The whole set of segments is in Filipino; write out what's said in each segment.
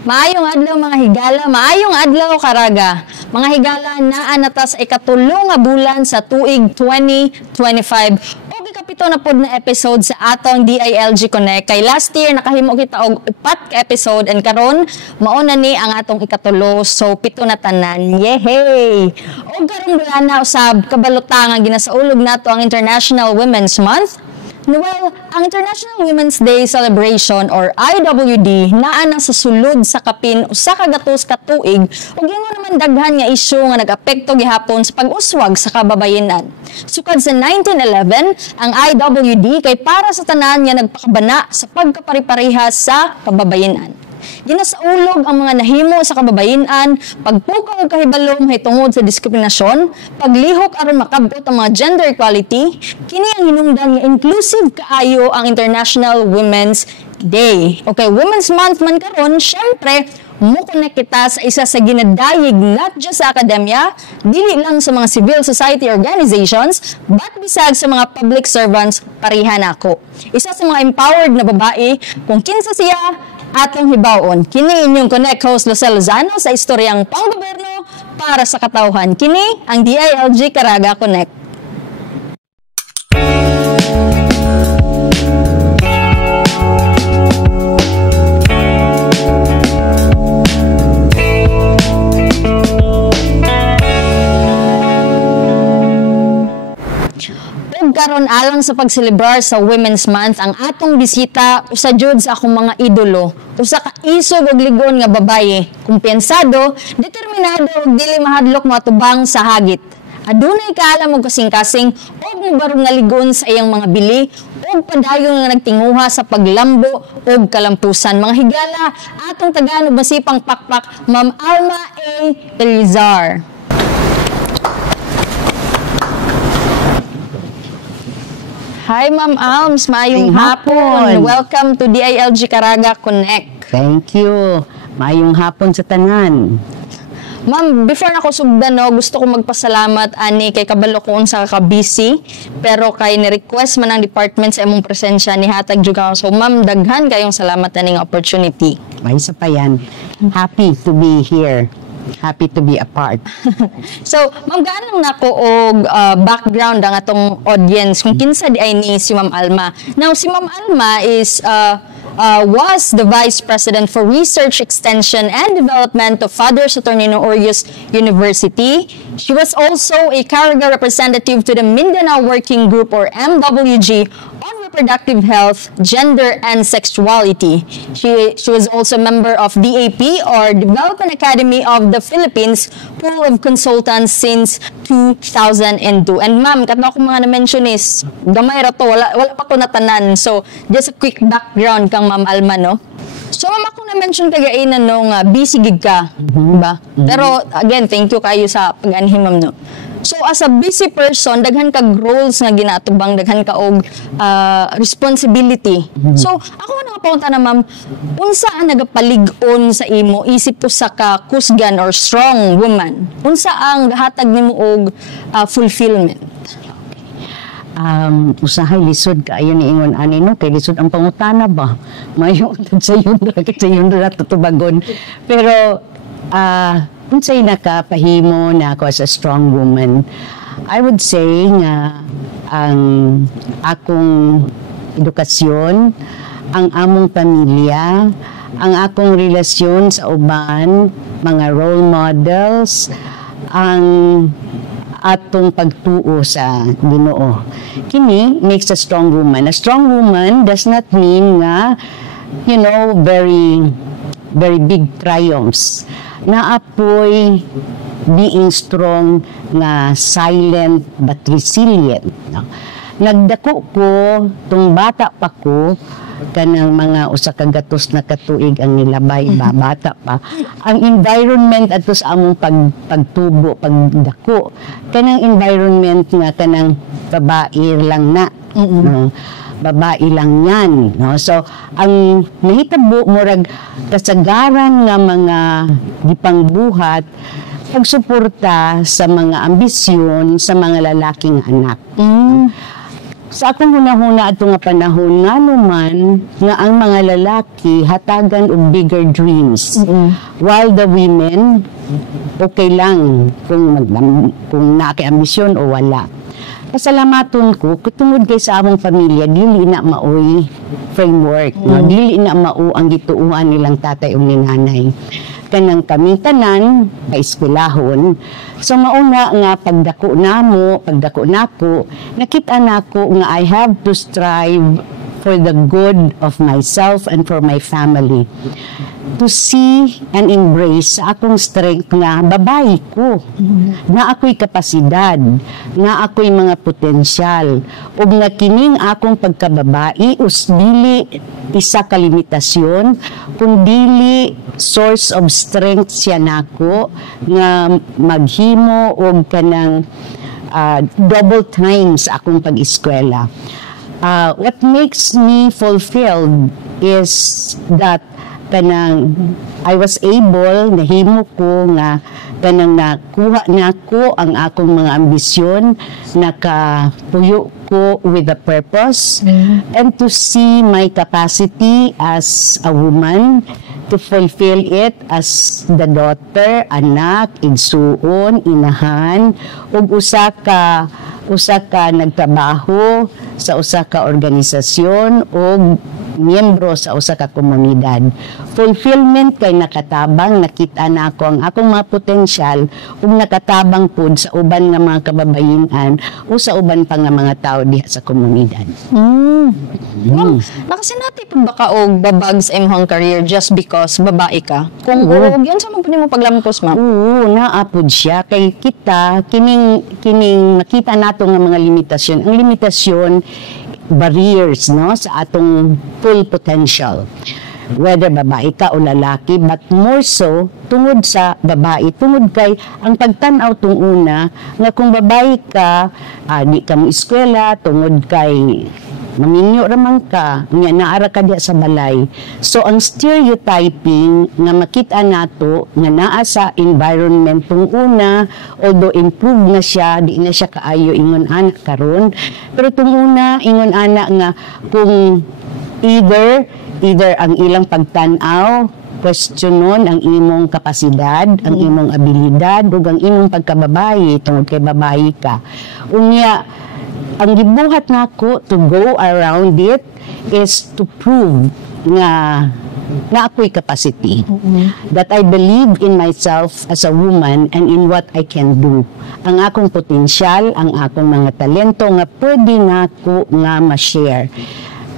Maayong adlaw mga higala, maayong adlaw karaga. Mga higala naa nata sa ikatulo nga bulan sa tuig 2025. Og ikapito na pod na episode sa atong DILG Connect. Kay last year nakahimo kita og 4 episode and karon mao na ni ang atong ikatulo. So pito na tanan. Yehey! Og karong bulan na usab kabalota nga ginasaulog nato ang International Women's Month. Well, ang International Women's Day Celebration or IWD naa na sa sulod sa kapin usa ka gatos ka tuig ug ingon naman daghan nga isyu nga nag-apekto gihapon sa pag-uswag sa kababayenan. Sukad sa 1911, ang IWD kay para sa tanan nga nagpakabana sa pagkapari-parehas sa kababayenan. Ginasaulog ang mga nahimo sa kababayenan, pagpukaw og kahibalo mahitungod sa diskriminasyon, paglihok aron makabot ang mga gender equality, kini ang hinungdan nga inclusive kaayo ang International Women's Day. Okay, Women's Month man karon, syempre mo-connect kita sa isa sa ginadayig not just sa akademya, dili lang sa mga civil society organizations, but bisag sa mga public servants pareha nako. Isa sa mga empowered na babae, kung kinsa siya, atong hibawon. Kini inyong Connect host Lucel Lozano sa istoryang panggoberno para sa katawhan. Kini ang DILG Caraga Connect. Karon alang sa pagselebrar sa Women's Month ang atong bisita usa jud sa akong mga idolo, usa ka isog ug ligon nga babaye, kumpensado, determinado ug dili mahadlok matubang sa hagit. Adunay kaalam og kasing-kasing ug mubarog nga ligon sa iyang mga bili ug padayon nga nagtinguha sa paglambo ug kalampusan. Mga higala, atong tagaan og masipang pakpak, Ma'am Alma A. Elizar. Hi, Ma'am Alms. Maayong hapon. Welcome to DILG Caraga Connect. Thank you. Maayong hapon sa tanan. Ma'am, before na ko sugdan, no, gusto ko magpasalamat ani kay kabalo ko unsa ka busy, pero kay ni-request man ang department sa imong presensya ni hatag jud ka. So, Ma'am, daghan kayong salamat aning opportunity. May isa pa yan. Happy to be here. Happy to be a part. So, Ma'am, gaano na ko og background ang atong audience kung kinsa di ay ni si Ma'am Alma. Now, si Ma'am Alma was the Vice President for Research, Extension, and Development of Father Saturnino Orius University. She was also a Caraga representative to the Mindanao Working Group or MWG on reproductive health, gender, and sexuality. She was also a member of DAP or Development Academy of the Philippines Pool of Consultants since 2002. And ma'am, kato ako mga na-mention is, gamay ra to, wala pa ko natanan. So, just a quick background kang Ma'am Alma, no? So, ma'am, ako na-mention kagainan nung busy gig ka, diba? Pero, again, thank you kayo sa pag-anhim, ma'am, no? So, as a busy person, daghan kag roles nga ginatubang, daghan ka og responsibility. So, ako na paunta na, ma'am, unsa ang nagapalig-on sa imo isip po sa ka kusgan or strong woman? Unsa ang gahatag nimo og fulfillment? Usahay lisod kaayo ni ingon ani no kay lisod ang pangutana ba? Mayo sa yundra tutubagon. Pero unsay nakapahimo na ako as a strong woman, I would say nga ang akong edukasyon, ang among pamilya, ang akong relasyon sa uban, mga role models, ang atong pagtuo sa Ginoo. Kini makes a strong woman. A strong woman does not mean nga, very big triumphs. Naapoy being strong nga silent but resilient. No? Nagdako ko, tung bata pa ko, kanang mga usa ka gatos na katuig ang nilabay, bata pa. Ang environment ato sa among pagtubo, pagdako, kanang environment nga kanang babae lang na. No? Babae lang yan. No? So, ang nahitabo, murag kasagaran nga mga gipangbuhat, pagsuporta sa mga ambisyon sa mga lalaking anak. No? sa akong hunahuna ato nga panahon nga naman nga ang mga lalaki hatagan og bigger dreams, while the women okay lang kung naakay ambisyon o wala. Pasalamaton ko tungod kay sa among pamilya dili na maoy framework, no? Dili na mao ang gituuhan nilang tatay ug ni nanay. Kanang kami tanan paeskwelahon. So mauna nga pagdako nako, nakita nako nga I have to strive for the good of myself and for my family. To see and embrace sa akong strength nga babae ko, na ako'y kapasidad, na ako'y mga potensyal, ug nga kining akong pagkababae usdili isa ka limitasyon, kundili source of strength siya nako nga maghimo og kanang double times akong pag-eskwela. What makes me fulfilled is that kanang I was able, nahimo ko nga kanang nakuha nako ang akong mga ambisyon, nakapuyo ko with a purpose, and to see my capacity as a woman to fulfill it as the daughter, anak, igsuon, inahan, ug usa ka nagtrabaho sa usa ka organisasyon o miyembro sa usa ka komunidad. Fulfillment kay nakatabang, nakita na ako ang akong mga potensyal ug nakatabang pud sa uban nga mga kababayen-an o sa uban pa nga mga tao diha sa komunidad. Ma'am, nakasinati pud ba ka og babag sa imong career just because babae ka? Kung urog yun sa mga mo paglampos, ma'am? Oo, naapod siya kay kita kining makita nato nga mga limitasyon. Ang limitasyon barriers, no, sa atong full potential, whether babae ka o lalaki, but more so tungod sa babae, tungod kay ang pagtan-aw tung una nga kung babae ka, di ka mo eskwela, tungod kay maminyo ramang ka, nga naara ka diha sa balay. So ang stereotyping nga makita nato nga naa sa environment tung una, although improve na siya, di na siya kaayo ingon anak karon, pero tung una ingon anak nga kung either ang ilang pagtan-aw, questionon ang imong kapasidad, ang imong abilidad, ug ang imong pagkababayi tungod kay babayi ka. Unya ang gibuhat nako to go around it is to prove nga ako'y capacity. That I believe in myself as a woman and in what I can do. Ang akong potensyal, ang akong mga talento nga pwede nako nga ma-share.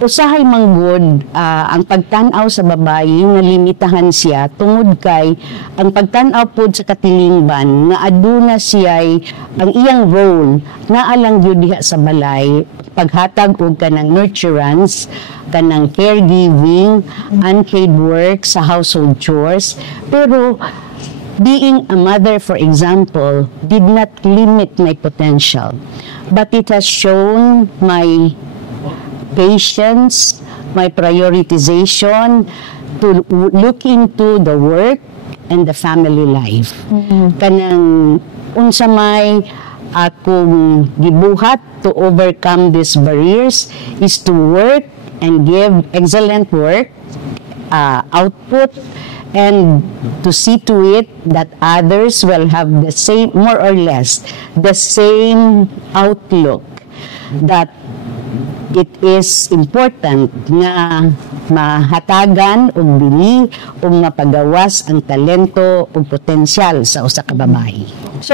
Usahay manggod ang pagtan-aw sa babae nga limitahan siya tungod kay ang pagtan-aw pod sa katilingban nga aduna siya'y ang iyang role nga alang gyud diha sa balay, paghatag og kanang nurturance, kanang caregiving, unpaid work sa household chores, pero being a mother, for example, did not limit my potential, but it has shown my patience, my prioritization to look into the work and the family life. Kanang unsa may akong gibuhat to overcome these barriers is to work and give excellent work, output, and to see to it that others will have the same, more or less, the same outlook, that it is important nga mahatagan o bili o mapagawas ang talento o potensyal sa usa ka babae. So,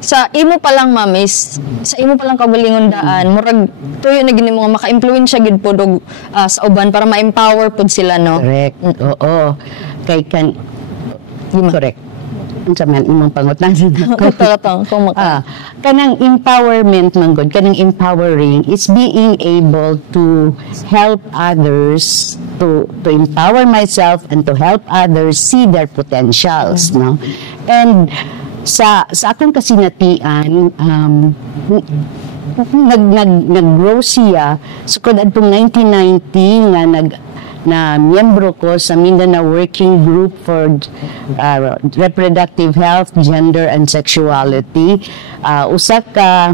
sa imo pa lang, mamis, sa imo pa lang kagalingon daan, murag tuyo na gini mo nga maka-influensya gid pod og sa uban para ma-empower pod sila, no? Correct. Oo. Kay correct. Unsa man imong pangutan kanang empowerment man gud, kanang empowering is being able to help others, to empower myself and to help others see their potentials, no? And sa akong kasinatian, nag-grow siya sukad adtong 1990 nga na miyembro ko sa Mindanao Working Group for Reproductive Health, Gender and Sexuality. Usa ka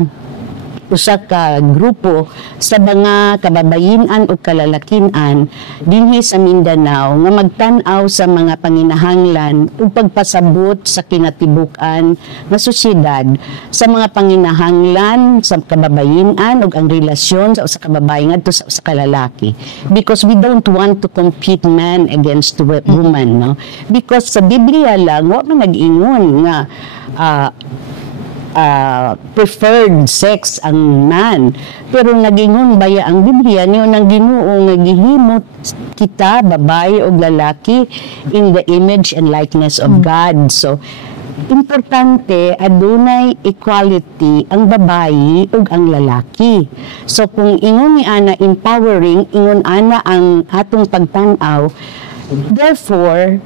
usa ka grupo sa mga kababayinan o kalalakinan dinhi sa Mindanao nga magtan-aw sa mga panginahanglan ug pagpasabot sa kinatibuk-an nga sosyedad sa mga panginahanglan sa kababayinan ug ang relasyon sa usa ka babaye ngadto sa usa ka lalaki, because we don't want to compete man against woman, no? Because sa Biblia lang wa man nag-ingon nga preferred sex ang man, pero nagingon baya ang Biblia niyo nang Ginoo nga gihimot kita babae o lalaki in the image and likeness of God. So importante adunay equality ang babae ug ang lalaki. So kung ingon ni ana empowering, ingon ana ang atong pagtan-aw, therefore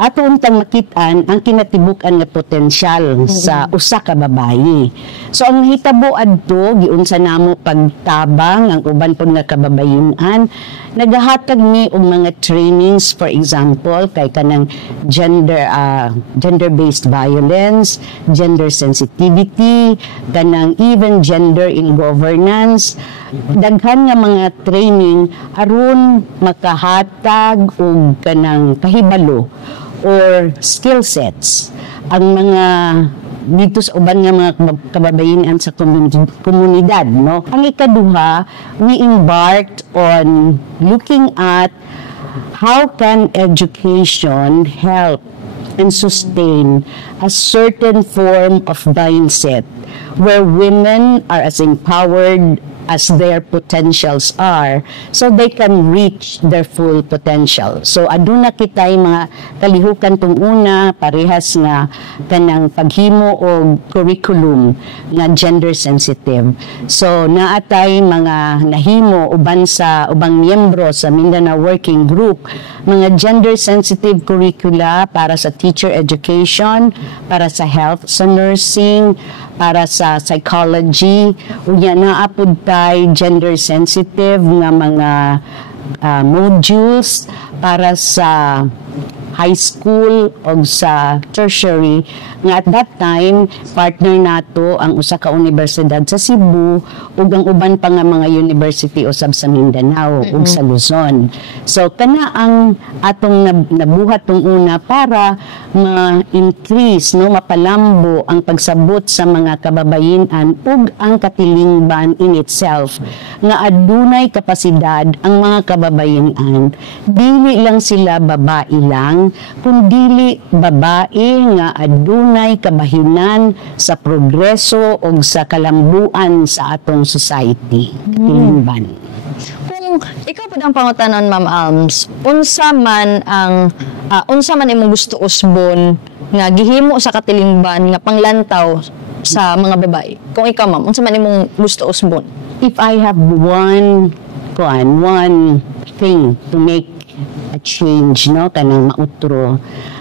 aton tang makitaan ang kinatibuk-an nga potensyal sa usa ka babaye. So ang hitabo adto giunsa namo pagtabang ang uban pod nga kababayen-an, nagahatag ni og mga trainings, for example kay kanang gender-based violence, gender sensitivity, kanang even gender in governance. Daghan nga mga training aron makahatag og kanang kahibalo or skill sets ang mga dito sa uban nga mga kababayen sa komunidad, no? Ang ikaduha, we embarked on looking at how can education help and sustain a certain form of mindset where women are as empowered as their potentials are, so they can reach their full potential. So aduna kitay mga kalihukan tong una parehas nga kanang paghimo og curriculum nga gender sensitive. So naatay mga nahimo uban sa ubang miyembro sa Mindanao Working Group mga gender sensitive curricula para sa teacher education, para sa health, sa nursing, para sa psychology, unya naapod tay gender sensitive nga mga modules para sa high school o sa tertiary, nga at that time partner nato ang usa ka universidad sa Cebu ug ang uban pa nga mga university usab sa Mindanao ug sa Luzon. So kana ang atong nabuhat tong una para ma-increase, no, mapalambo ang pagsabot sa mga kababayen-an ug ang katilingban in itself nga adunay kapasidad ang mga kababayen-an, dili lang sila babae lang, kundi babae nga adunay kabahinan sa progreso o sa kalambuan sa atong society. Katilingban. Kung ikaw po ang pangutanon, Ma'am Alms, unsa man imong gusto usbon nga gihimo sa katilingban nga panglantaw sa mga babae? Kung ikaw, Ma'am, unsa man imong gusto usbon? If I have one thing to make a change, no, kanang mautro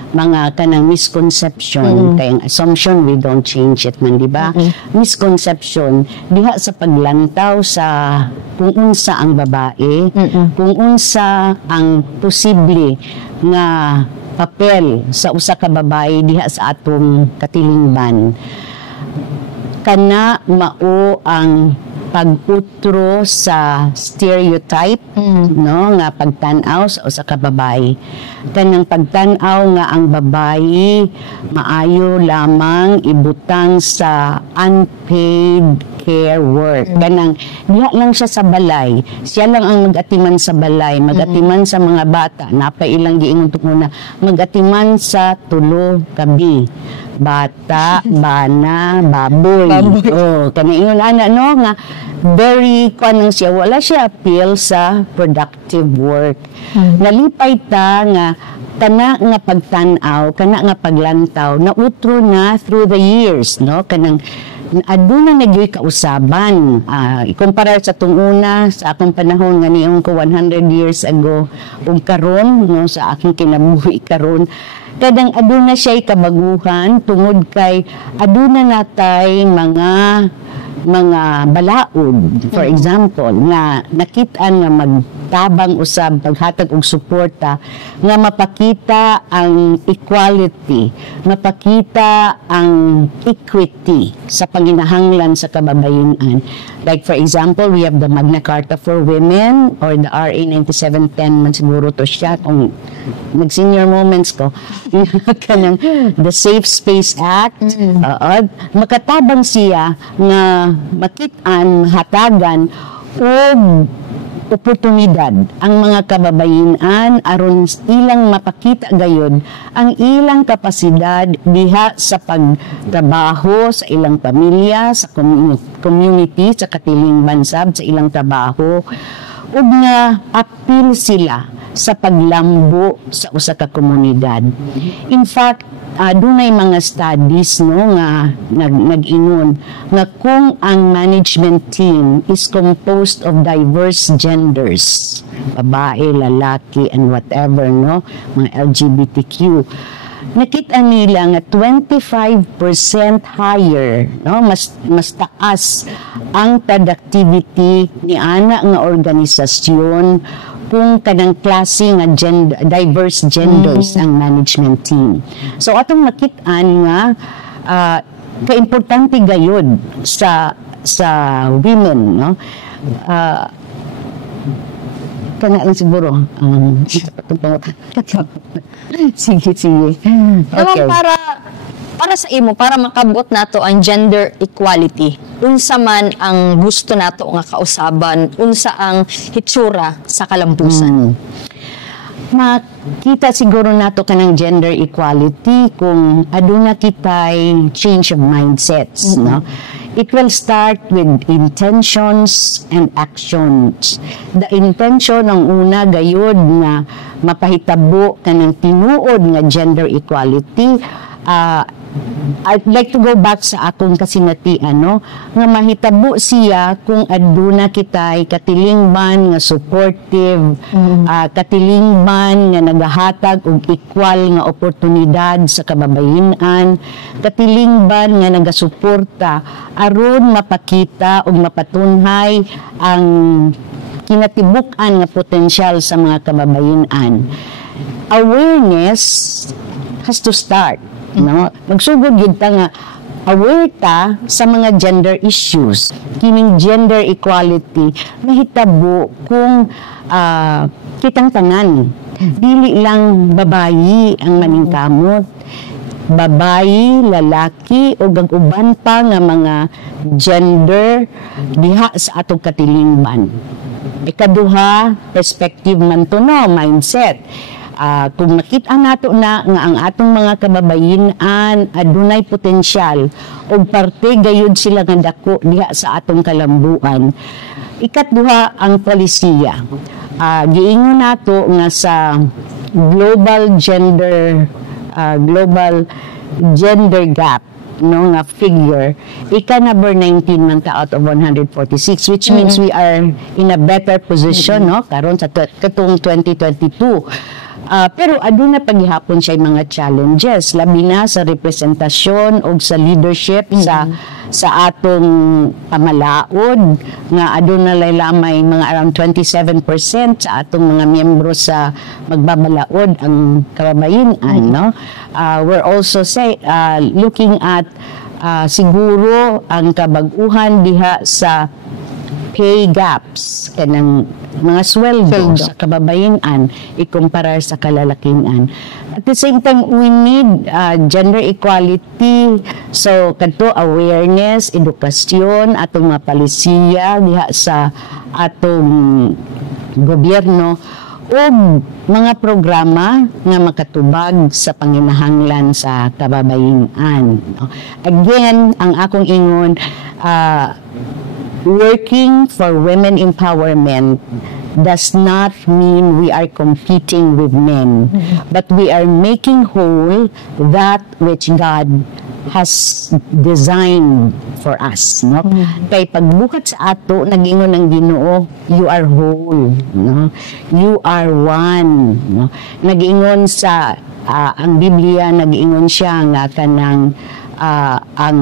mga kanang misconception, kayang assumption we don't change it man, di ba? Misconception diha sa paglantaw sa kung unsa ang babae, kung unsa ang posible nga papel sa usa ka babae diha sa atong katilingban. Kana mao ang pag-utro sa stereotype, no, nga pagtan-aw sa usa ka babae. Kanang pagtan-aw nga ang babae maayo lamang ibutang sa unpaid care work. Kanang diha lang siya sa balay, siya lang ang mag-atiman sa balay, mag-atiman sa mga bata, napay ilang giingon tunguna, mag-atiman sa tulo gabi. Bata, bana, baboy. Oh, kaniingon ana, no, nga very kanang siya, wala siya appeal sa productive work. Nalipay ta nga kana nga pagtan-aw, kana nga paglantaw na utro na through the years, no, kanang aduna nagyoy kausaban. Ikumpara sa tunguna sa akong panahon nga niyon ko 100 years ago ug karon, no, sa akong kinabuhi karon, kadang aduna siya kabaguhan tungod kay aduna natay mga mga balaod, for example, nga nakitaan nga magtabang usab paghatag og suporta nga mapakita ang equality, mapakita ang equity sa panginahanglan sa kababayen-an. Like for example, we have the Magna Carta for Women or the RA 9710 man siguro to siya kung nag-senior moments ko. Kanang the Safe Space Act. Makatabang siya nga makit-an, hatagan o oportunidad ang mga kababayen-an aron ilang mapakita gayud ang ilang kapasidad diha sa pagtrabaho sa ilang pamilya, sa community, sa katiling bansab, sa ilang trabaho ug nga apil sila sa paglambo sa usa ka komunidad. In fact, dunay mga studies no nga nag-ingon nga kung ang management team is composed of diverse genders, babae, lalaki, and whatever, no, mga LGBTQ, nakita nila nga 25% higher, no, mas taas ang productivity ni ana nga organisasyon kung kanang klase nga diverse genders ang management team. So atong makit-an nga kaimportante gayud sa women, no. Kana lang siguro sige. Okay. Para sa imo, para makabot nato ang gender equality, unsa man ang gusto nato nga kausaban, unsa ang hitsura sa kalampusan? Makita siguro nato kanang gender equality kung aduna kitay change of mindsets, no? It will start with intentions and actions. The intention ang una gayud nga mapahitabo kanang tinuod nga gender equality. I'd like to go back sa akong kasinatian, no, nga mahitabo siya kung aduna kitay katilingban nga supportive, katilingban nga nagahatag og equal nga oportunidad sa kababayen-an, katilingban nga nagasuporta aron mapakita og mapatunhay ang kinatibuk-an nga potensyal sa mga kababayen-an. Awareness has to start. No, magsugod gid ta nga aware ta sa mga gender issues. Kining gender equality mahitabo kung kitang tanan, dili lang babayi ang maningkamot, babayi, lalaki o gag-uban pa nga mga gender diha sa atong katilingban. Ikaduha, perspective man to, no, mindset. Kung nakita nato na nga ang atong mga kababayen-an adunay potensyal o parte gayud sila nga dako diha sa atong kalambuan. Ikatduha, ang polisiya. Giingon nato nga sa global gender gap, no, nga figure, number 19 man ta out of 146, which means we are in a better position, no, karon sa katong 2022. Pero aduna paghihapon siya mga challenges, labi na sa representasyon o sa leadership sa atong pamalaod, nga aduna lamay mga around 27% sa atong mga miyembro sa magbabalaod ang kababayen-an, no. We're also looking at siguro ang kabag-uhan diha sa pay gaps, kanang mga sweldo sa kababayen-an ikumpara sa kalalakian. At the same time, we need gender equality. So, kadto awareness, edukasyon, atong mga palisiya diha sa atong gobyerno o mga programa nga makatubag sa panginahanglan sa kababayen-an. Again, ang akong ingon, working for women empowerment does not mean we are competing with men, but we are making whole that which God has designed for us, no? Kay pagbukat sa ato, nag-ingon ng Ginoo, you are whole, no? You are one, no? Nag-ingon sa ang Biblia, nag-ingon siya nga kanang ang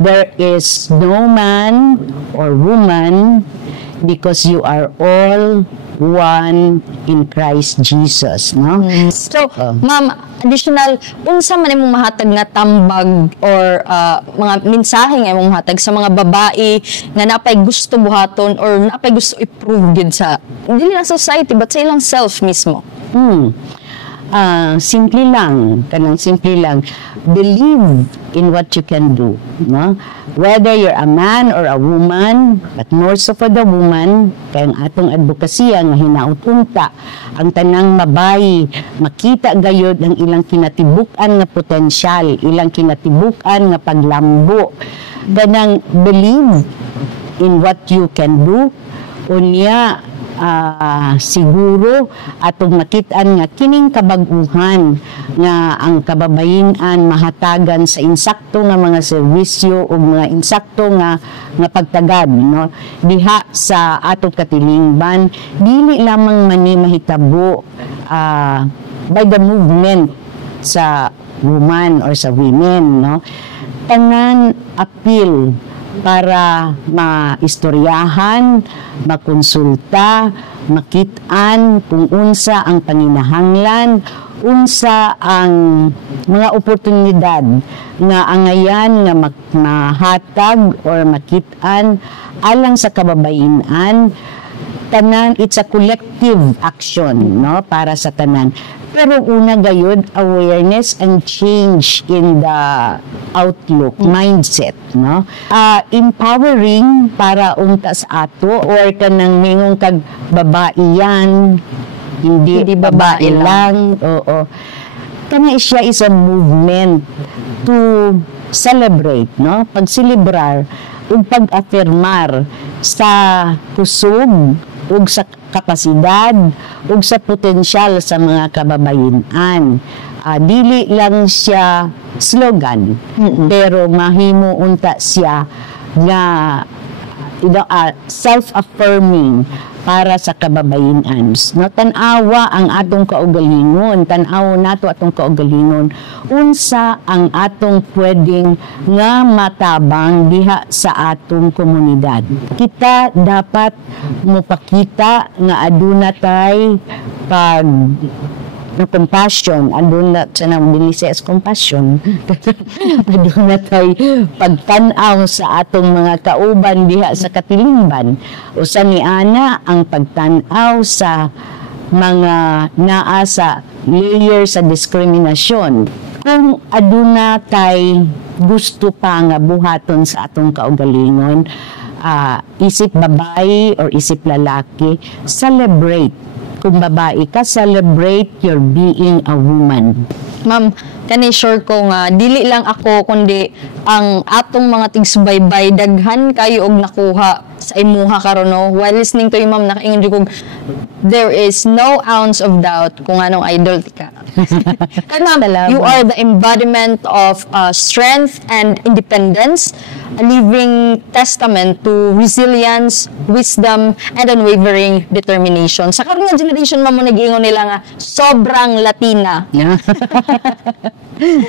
there is no man or woman because you are all one in Christ Jesus, no? So, ma'am, additional, unsa man imong mahatag nga tambag or mga mensahe nga imong mahatag sa mga babae nga napay gusto buhaton or napay gusto i-prove gid sa dili lang society but sa ilang self mismo? Simple lang, believe in what you can do, no? Whether you're a man or a woman, but more so for the woman, kaya ang atong advokasya nga hinautunta ang tanang mabayi, makita gayud ang ilang kinatibukan nga potensyal, ilang kinatibukan nga paglambo, ganang believe in what you can do, unya siguro atong makitaan nga kining kabaguhan nga ang kababayen-an mahatagan sa insakto nga mga serbisyo o mga insakto nga pagtagad, no, diha sa atong katilingban, dili lamang mani mahitabo by the movement sa woman or sa women, no, tanan appeal para maistoryahan, makonsulta, makitaan kung unsa ang panginahanglan, unsa ang mga oportunidad nga angayan nga mahatag or makitaan alang sa kababayen-an. Tanan, it's a collective action, no, para sa tanan. Pero una gayud, awareness and change in the outlook, mindset, no? Empowering para unta sa ato or kanang mingong kag babae yan, hindi babae lang. Oo. Kana siya is a movement to celebrate, no? Pag-celebrar ug pag-affirmar sa kusog ug sa kapasidad ug sa potensyal sa mga kababayen-an. Dili lang siya slogan, pero mahimo unta siya nga self-affirming para sa kababayen-an. No, tan-awa ang atong kaugalingon, tan-aw nato atong kaugalingon unsa ang atong pwedeng nga matabang diha sa atong komunidad. Kita dapat mopakita nga aduna tay pag compassion, aduna sa nang bilisi as compassion. Aduna tay pagtan-aw sa atong mga kauban diha sa katilingban. Usa ni ana ang pagtan-aw sa mga naa sa layer sa diskriminasyon. Kung aduna tay gusto pa nga buhaton sa atong kaugalingon, isip babae or isip lalaki, celebrate. Kung babae ka, celebrate your being a woman. Ma'am, kani sure ko nga dili lang ako kundi ang atong mga tigsubaybay daghan kayo og nakuha sa imuha karon, no? While listening to you, ma'am, nakaingon ko there is no ounce of doubt kung anong idol ka. Kaya ma'am, you are the embodiment of strength and independence, a living testament to resilience, wisdom, and unwavering determination. Sa karon nga generation, ma'am, mo nag-iingon nila nga sobrang Latina.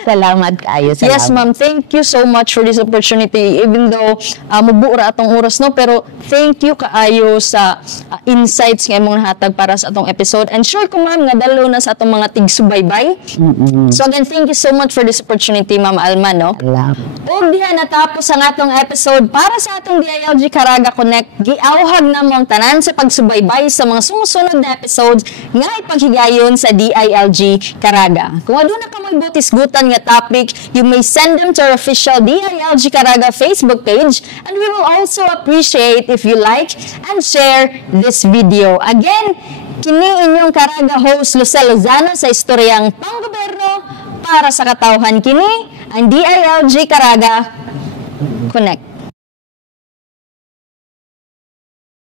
Salamat kayo. Salamat. Yes, ma'am. Thank you so much for this opportunity. Even though mabuura atong oras, no, pero thank you kaayo sa insights nga imong nahatag para sa atong episode. And sure ko, ma'am, nga dalo na sa atong mga tigsubaybay. So again, thank you so much for this opportunity, Ma'am Alma, no? Salamat. Ug diha natapos ang atong episode para sa atong DILG Caraga Connect. Giawhag na mo ang tanan sa pagsubaybay sa mga sumusunod na episodes nga ipaghigayon sa DILG Caraga. Kung aduna ka mo'y butis-gutan nga topic, you may send them to our official DILG Caraga Facebook page, and we will also appreciate if you like and share this video. Again, kini inyong Caraga host Lucel Lozano sa istoryang panggoberno para sa katawhan kini ang DILG Caraga Connect.